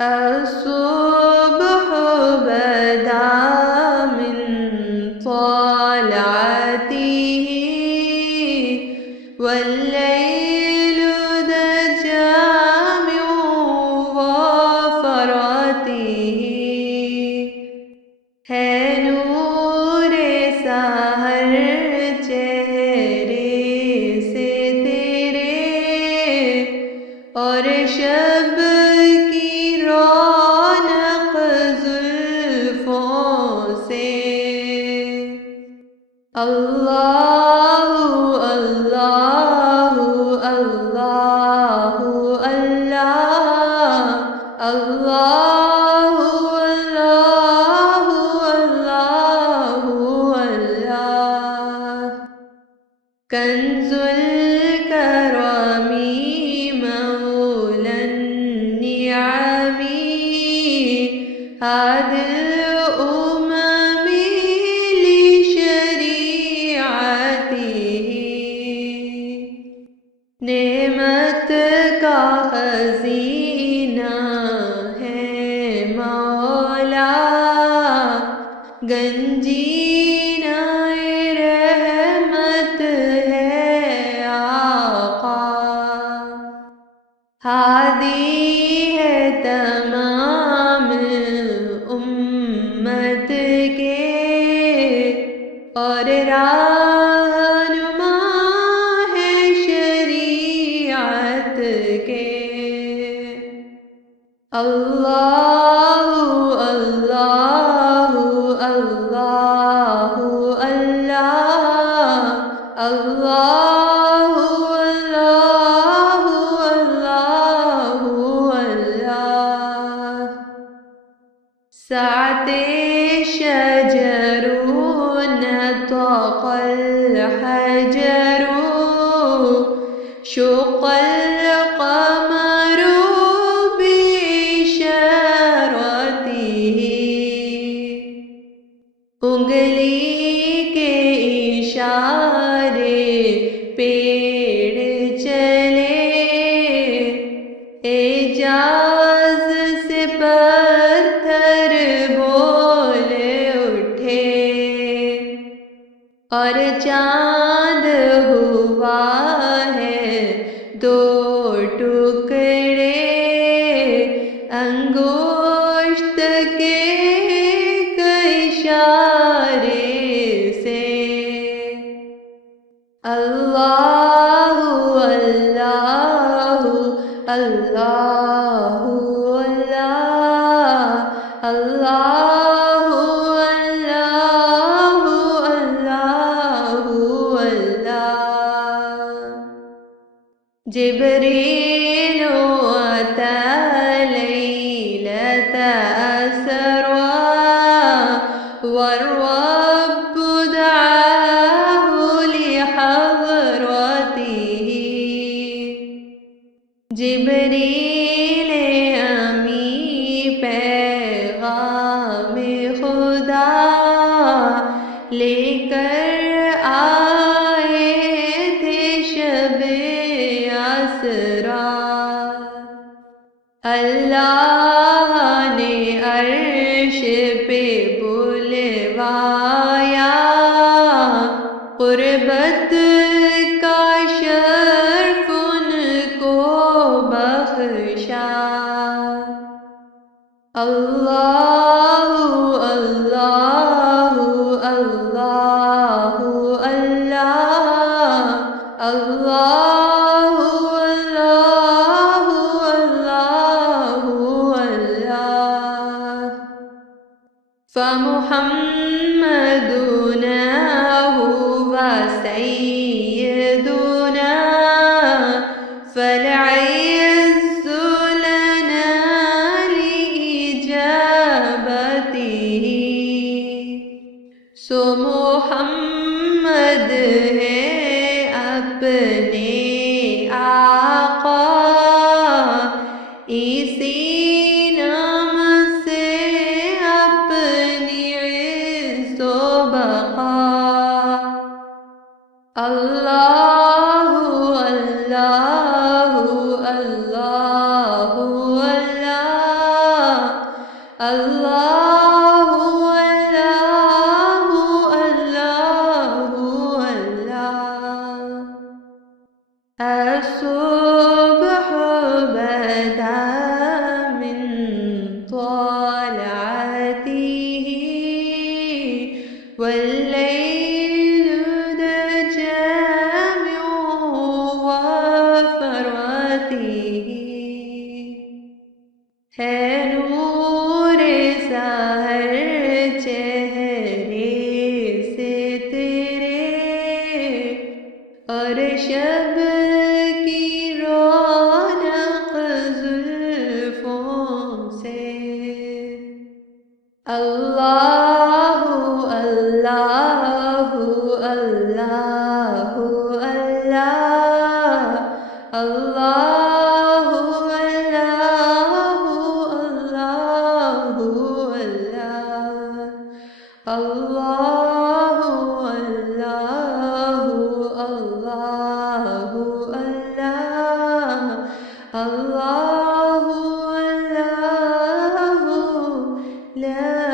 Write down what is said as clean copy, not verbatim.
الصبح بدا من طلعته والليل دجا من وفرته ہے نور-e-sahar چہرے سے تیرے اور شب کی رونق زلفوں سے اللہ اللہ اللہ اللہ اللہ کنز الکرم مولا النعم ہادی الامم لشریعته نعمت کا خزینہ ہے مولا گنجینہ-ی رحمت ہے آقا ہادی ہے تمام امت کے اور رہنما ہے شریعت کے اللہ اللہ اللہ اللہ اللہ اللہ اللہ سعت شجر نطق الحجر شق القمر بإشارته انگلی کے اشارے پیڑ چلے اعجاز سے پتھر بول اٹھے اور چاند ہوا ہے دو ٹکڑے انگشت کے اشارے سے اللہ اللہ اللہ اللہ اللہ اللہ اللہ جبریل أتى ليلة أسرى والرب دعاه لحضرته جبریل امی پیغام خدا لے کر آئے تھے شب-i اللہ نے عرش پہ بلوایا قربت کا شرف ان کو بخشا اللہ اللہ اللہ اللہ اللہ فمحمدنا هو سيدنا فالعز لنا لإجابته سو محمد ہے اپنے آقا اسی نام سے اپنی عزت Allahu, Allahu, Allahu, Allah. الصبح بدا من طلعته والليل دجا من وفرته ہے نور-e-sahar چہرے سے تیرے اور شب کی رونق زلفوں سے اللہ اللہ اللہ اللہ اللہ اللہ اللہ اللہ اللہ